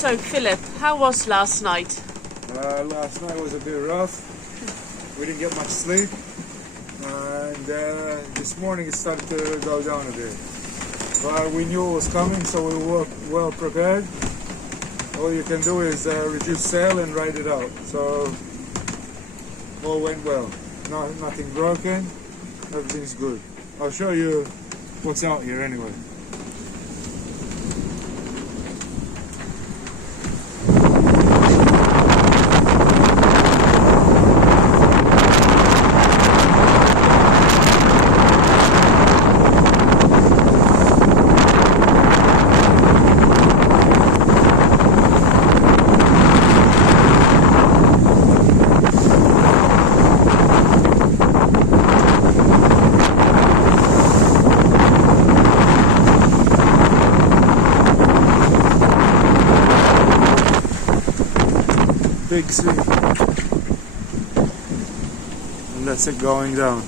So, Philip, how was last night? Last night was a bit rough. We didn't get much sleep, and this morning it started to go down a bit. But we knew it was coming, so we were well prepared. All you can do is reduce sail and ride it out. So all went well. Nothing broken. Everything's good. I'll show you what's out here anyway. Big sea, and that's it going down.